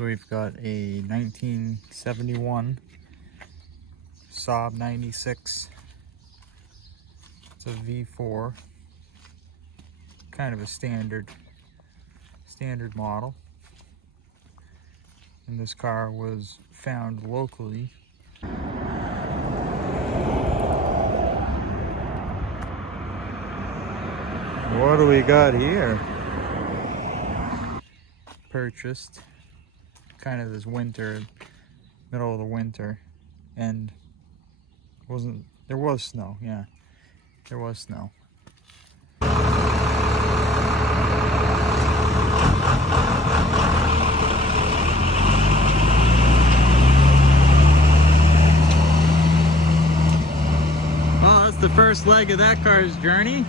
So we've got a 1971 SAAB 96. It's a V4, kind of a standard model. And this car was found locally. What do we got here? Purchased kind of this winter, middle of the winter, and there was snow. Yeah, there was snow. Well, that's the first leg of that car's journey.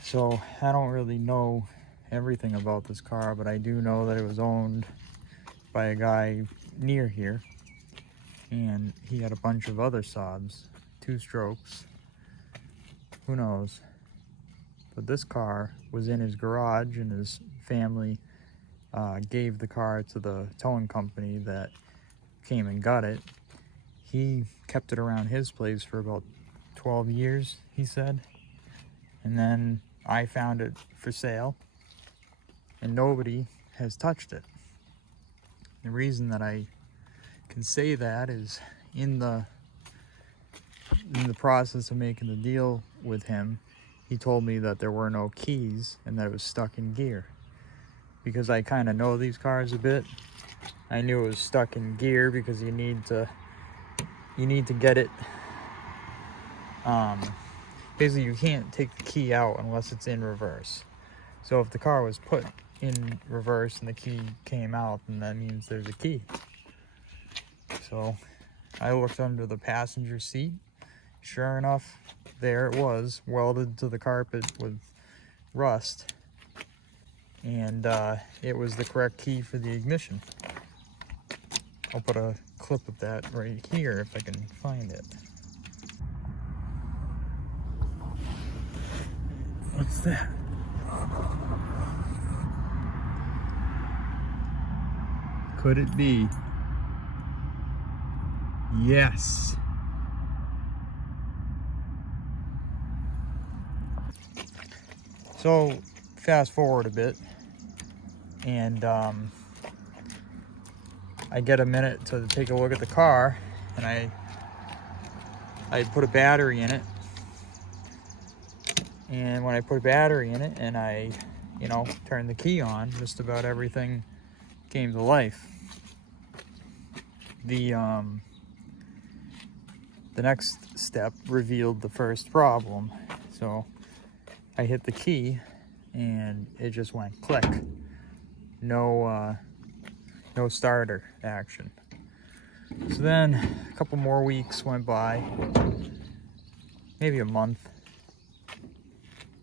So I don't really know everything about this car, but I do know that it was owned by a guy near here, and he had a bunch of other SAABs, 2-strokes, who knows. But this car was in his garage, and his family gave the car to the towing company that came and got it. He kept it around his place for about 12 years, he said, and then I found it for sale, and nobody has touched it. The reason that I can say that is in the process of making the deal with him, he told me that there were no keys and that it was stuck in gear. Because I kind of know these cars a bit, I knew it was stuck in gear because you need to get it. Basically, you can't take the key out unless it's in reverse. So if the car was put in reverse and the key came out, then that means there's a key. So I looked under the passenger seat. Sure enough, there it was, welded to the carpet with rust. And it was the correct key for the ignition. I'll put a clip of that right here if I can find it. What's that? Could it be? Yes. So fast forward a bit, and I get a minute to take a look at the car, and I put a battery in it. And when I put a battery in it and I, turned the key on, just about everything came to life. The next step revealed the first problem. So I hit the key and it just went click. No starter action. So then a couple more weeks went by, maybe a month.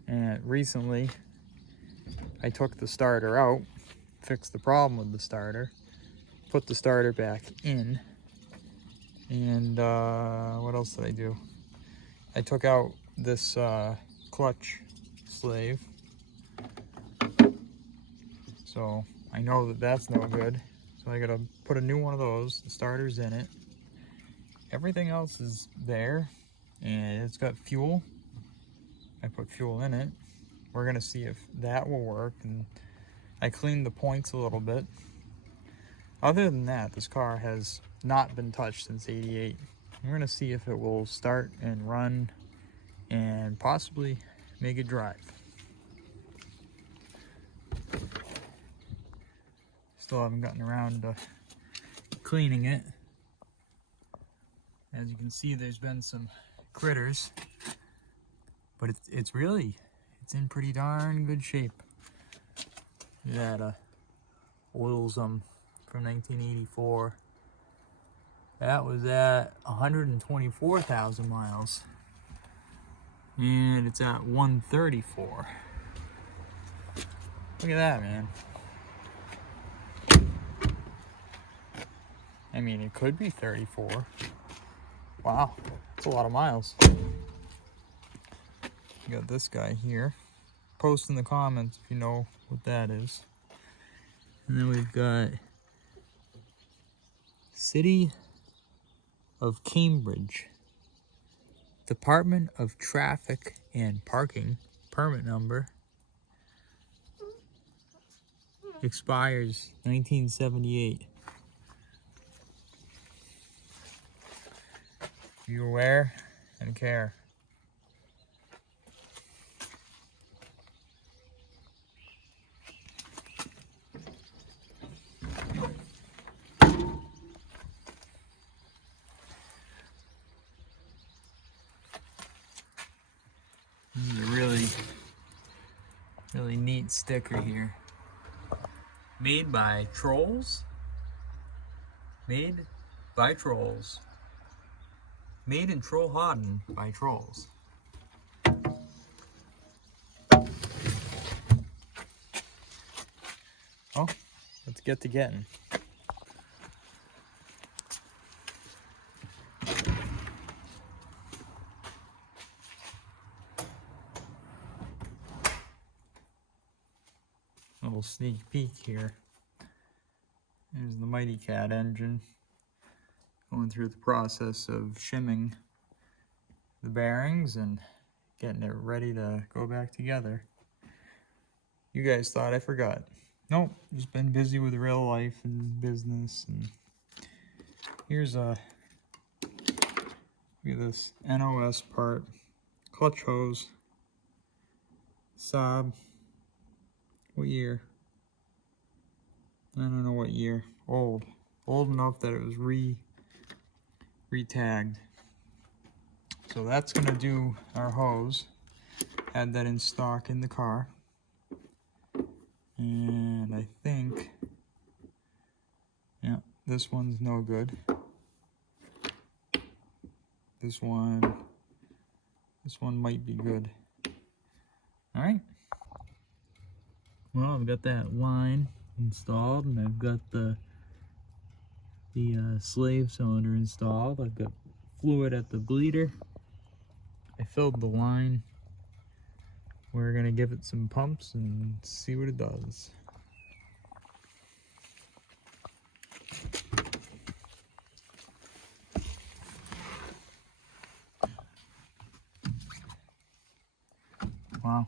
And recently, I took the starter out, fixed the problem with the starter, put the starter back in, and what else did I do? I took out this clutch slave, so I know that that's no good. So I gotta put a new one of those. The starter's in it. Everything else is there, and it's got fuel. I put fuel in it. We're gonna see if that will work, and I cleaned the points a little bit. Other than that, this car has not been touched since '88. We're gonna see if it will start and run and possibly make it drive. Still haven't gotten around to cleaning it. As you can see, there's been some critters. But it's in pretty darn good shape. That oils from 1984. That was at 124,000 miles. And it's at 134. Look at that, man. I mean, it could be 34. Wow, that's a lot of miles. You got this guy here. Post in the comments if you know what that is. And then we've got City of Cambridge, Department of Traffic and Parking, permit number. Expires 1978. Be aware and care. This is a really neat sticker here. Made by trolls. Made by trolls. Made in Trollhättan by trolls. Oh, let's get to getting. A little sneak peek here. There's the Mighty Cat engine. Going through the process of shimming the bearings and getting it ready to go back together. You guys thought I forgot. Nope, just been busy with real life and business. And here's a, look at this NOS part, clutch hose, SAAB. What year? I don't know what year. Old enough that it was re-tagged. So that's gonna do our hose. Had that in stock in the car. And I think, yeah, this one's no good. This one might be good. All right. Well, I've got that line installed, and I've got the slave cylinder installed. I've got fluid at the bleeder. I filled the line. We're gonna give it some pumps and see what it does. Wow.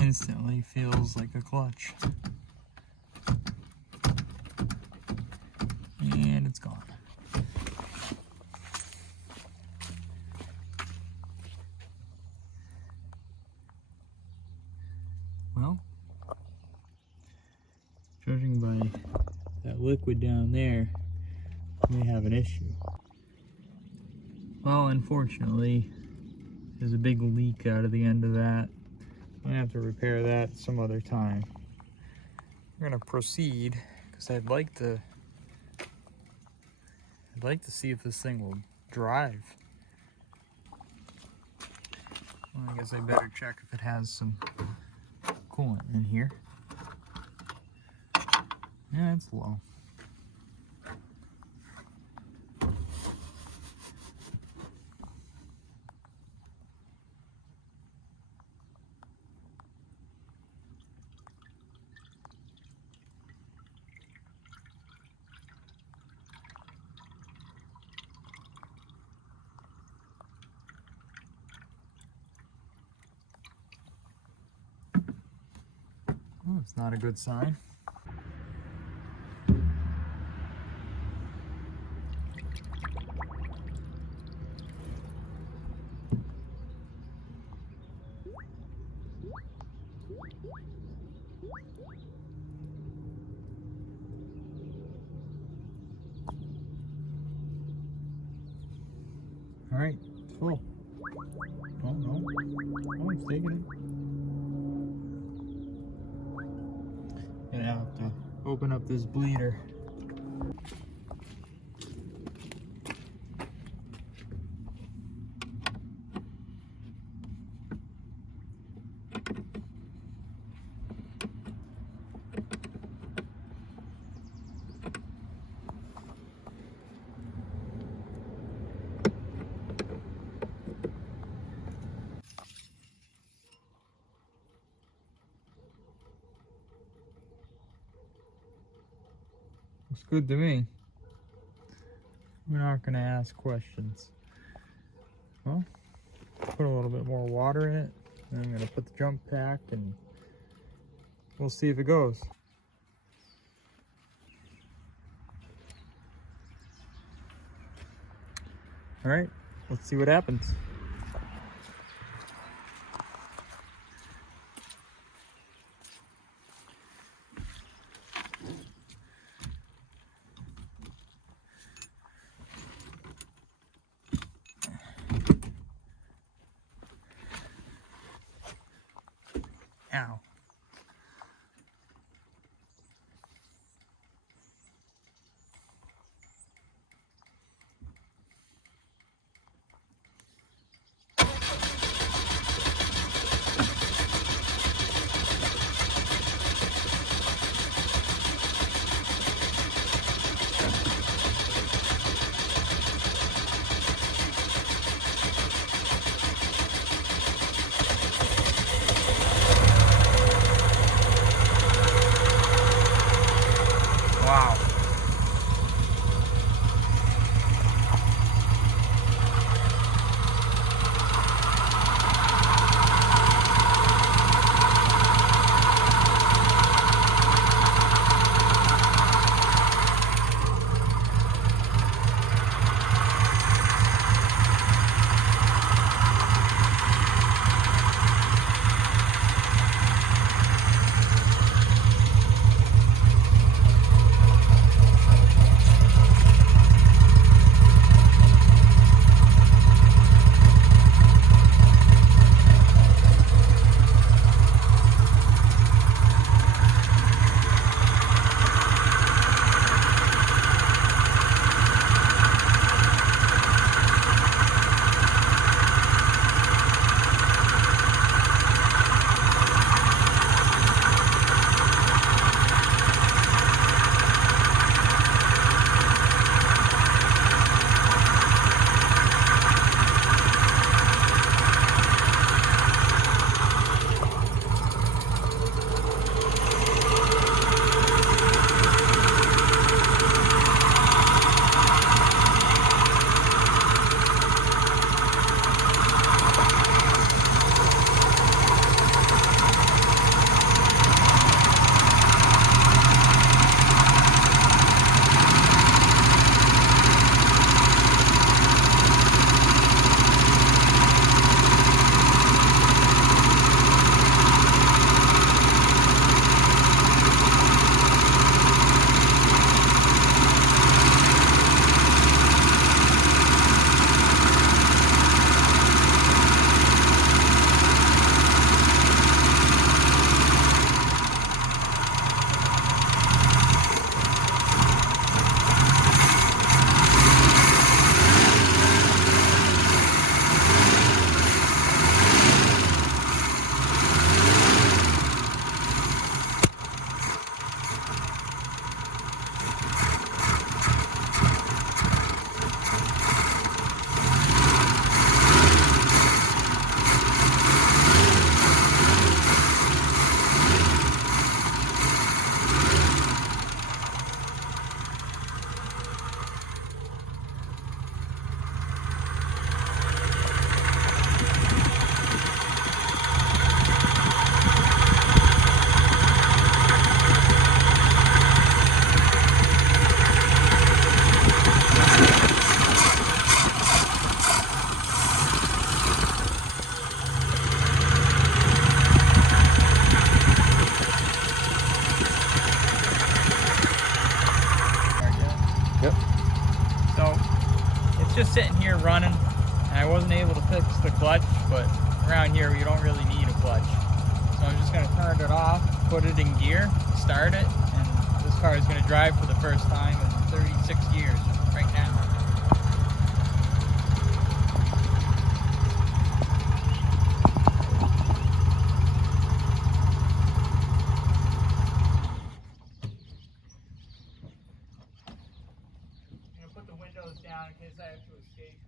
Instantly feels like a clutch. And it's gone. Well, judging by that liquid down there, we may have an issue. Well, unfortunately, there's a big leak out of the end of that. I'm gonna have to repair that some other time. We're gonna proceed because I'd like to see if this thing will drive. Well, I guess I better check if it has some coolant in here. Yeah, it's low. Oh, it's not a good sign. All right, it's full. Oh no, oh, it's taking it. Gonna have to open up this bleeder. Looks good to me. We're not gonna ask questions. Well, put a little bit more water in it. And I'm gonna put the jump pack and we'll see if it goes. All right, let's see what happens. Ow. Wow. Just sitting here running, and I wasn't able to fix the clutch, but around here you don't really need a clutch. So I'm just going to turn it off, put it in gear, start it, and this car is going to drive for the first time in 36 years right now. I'm going to put the windows down in case I have to escape.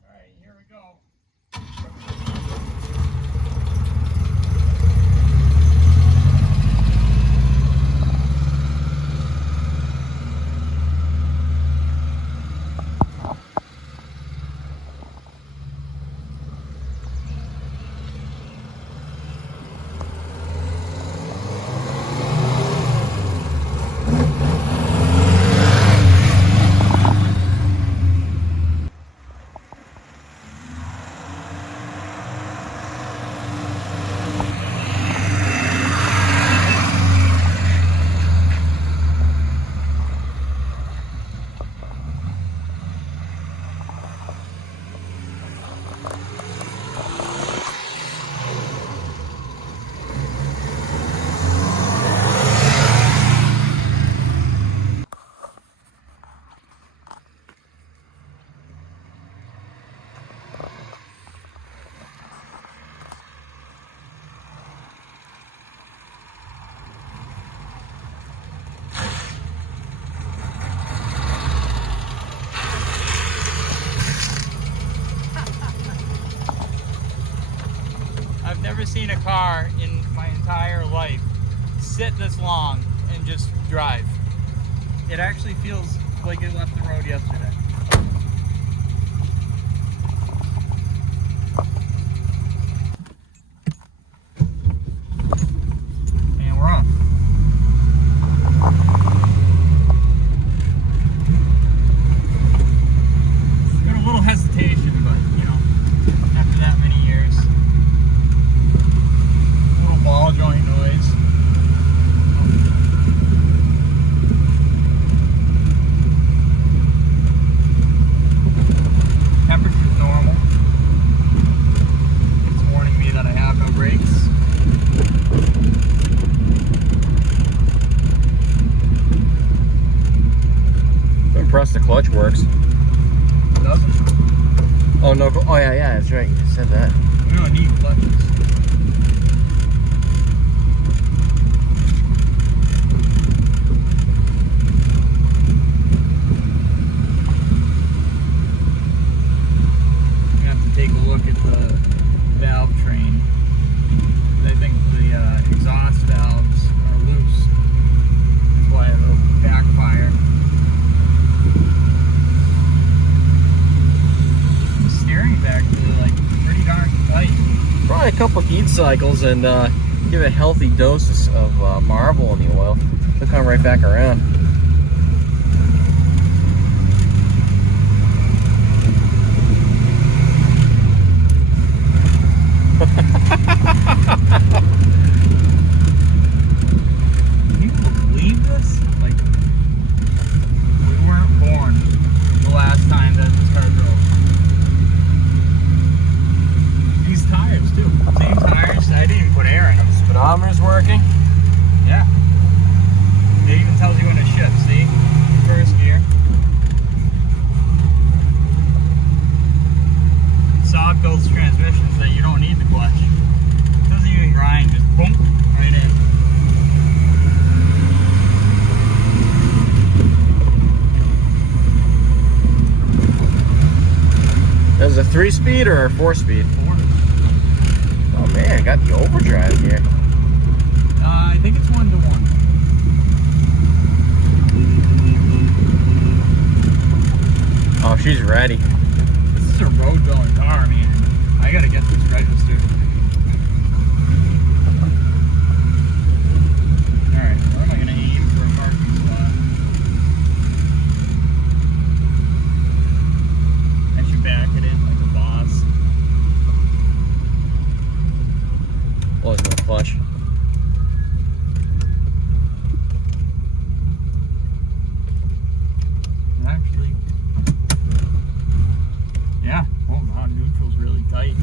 All right, here we go. Never seen a car in my entire life sit this long and just drive. It actually feels like it left the road yesterday. And we're off. Got a little hesitation, but you know, after that many years. A little ball joint noise. Temperature's normal. It's warning me that I have no brakes. I'm impressed the clutch works. It doesn't. Oh no! Oh yeah, that's right. You said that. We don't need clutches. We have to take a look at the valve train. I think the exhaust valves are loose. That's why it'll backfire. The steering's actually like pretty darn tight. Probably a couple heat cycles and give a healthy dose of marble in the oil. They'll come right back around. Can you believe this? Like, we weren't born the last time that this car drove. These tires too. Same tires. I didn't even put air in them. Speedometer's working. Yeah. It even tells you when to shift, see? First gear. SAAB builds transmissions that you don't need the clutch. It doesn't even grind, just boom, right in. Is it a 3-speed or a 4-speed? Quarters. Oh man, got the overdrive here. I think it's 1-to-1. Oh, she's ready. This is a road going car, man. I gotta get this registered. Alright, where am I gonna aim for a parking spot? I should back it in like a boss. Oh, there's no clutch. Actually, yeah. Oh, wow, neutral's really tight.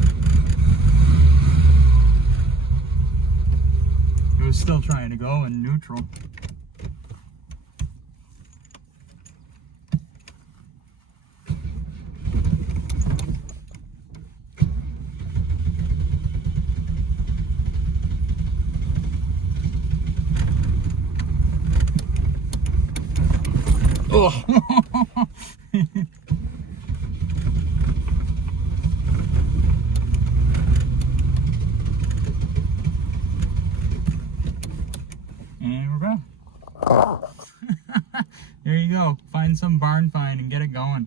It was still trying to go in neutral. Oh. And we're back. There you go. Find some barn find and get it going.